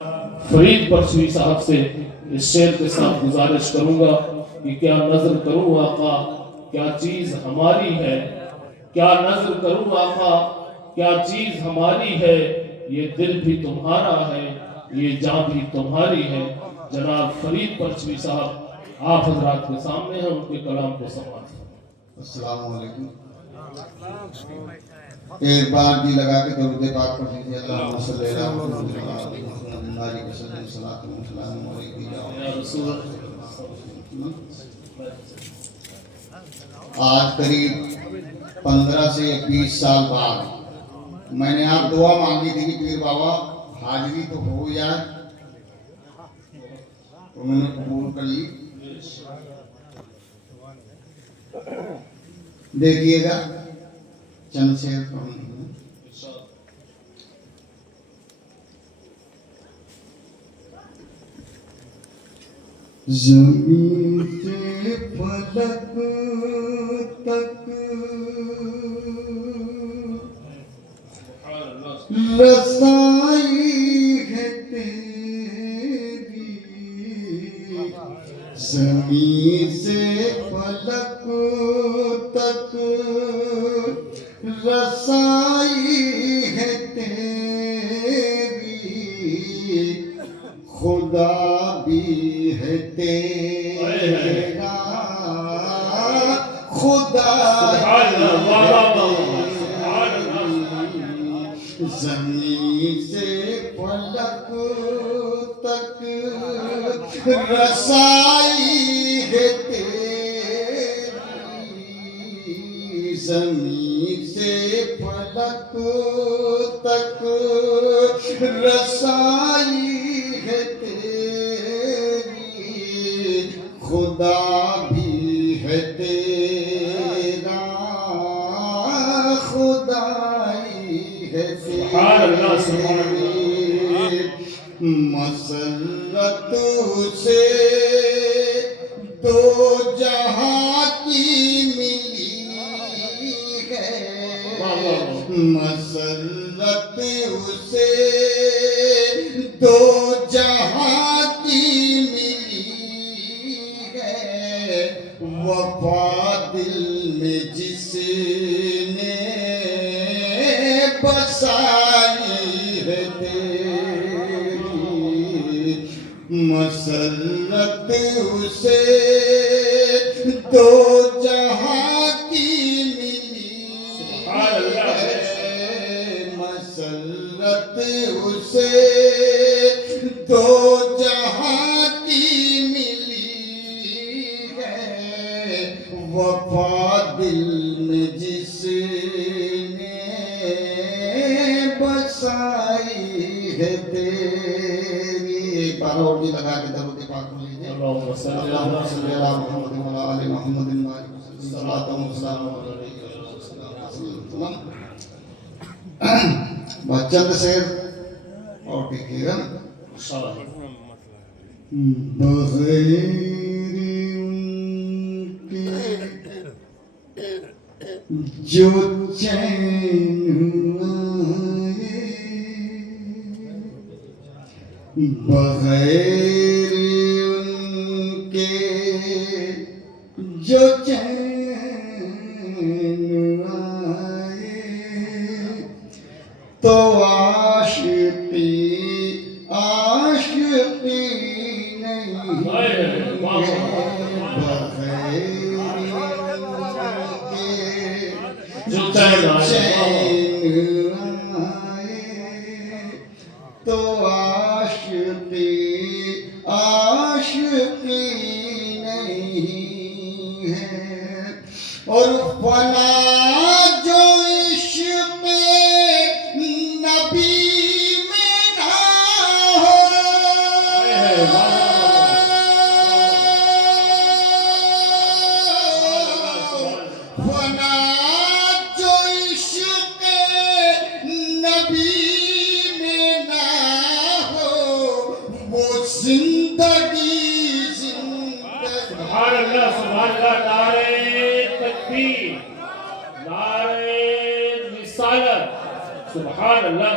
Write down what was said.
فرید پرچوی صاحب سے اس شعر کے ساتھ گزارش کروں گا کہ کیا نظر کروں آقا کیا چیز ہماری ہے، کیا نظر کروں آقا کیا چیز ہماری ہے، یہ دل بھی تمہارا ہے یہ جاں بھی تمہاری ہے۔ جناب فرید پرچوی صاحب آپ حضرات کے سامنے ہیں، ان کے کلام کو سماعت۔ السلام علیکم۔ ایک بار جی لگا کے درود پاک پڑھ لیجیے۔ اللہم صلی علی محمد وعلی آلہ وسلم صلاۃ و سلام علیکم یا رسول اللہ۔ آج قریب 15 سے 20 سال بعد میں نے آپ دعا مانگی تھی کہ پیر بابا حاضری تو ہو جائے، انہوں نے قبول کر لی۔ دیکھیے گا چند شعر پڑھیں گے۔ زمین سے فلک تک رسائی ہے تیری، زمین سے فلک تک رسائی ہے تیری، خدا بھی ہے تیرا، خدا زمین سے فلک تک رسائی ہے تیری، زمین سے فلک تک رسائی ہے تیری، خدا بھی ہے تیرا، خدائی ہے تیری، مسرت سے دو جہاں کی ملی ہے، مسرت سے دو جہاں کی ملی ہے، وفا دل میں جس نے بسائی ہے تیری، مسرت سے دو جہاں کی ملی ہے، مسرت سے دو جہاں کی ملی ہے، وفا دل میں جس نے بسائی ہے تیری۔ ایک بار اور بھی لگا کے درود پاک پڑھ لیجیے۔ اللہم صلی علی محمد وعلی آل محمد صلاۃ و سلام علیکم۔ چند شعر اور دیکھیے گا۔ بغیر ان کے جو چین آئے، بغیر ان کے جو چین آئے، تو عاشقی عاشقی نہیں ہے، بغیر ان کے جو چین آئے، تو عاشقی عاشقی نہیں ہے، اور فنا جو عشق نبی میں نہ ہو، فنا جو عشق نبی میں نہ ہو، وہ زندگی سبحان اللہ سبحان اللہ، نعرہ تکبیر، نعرہ رسالت، سبحان اللہ۔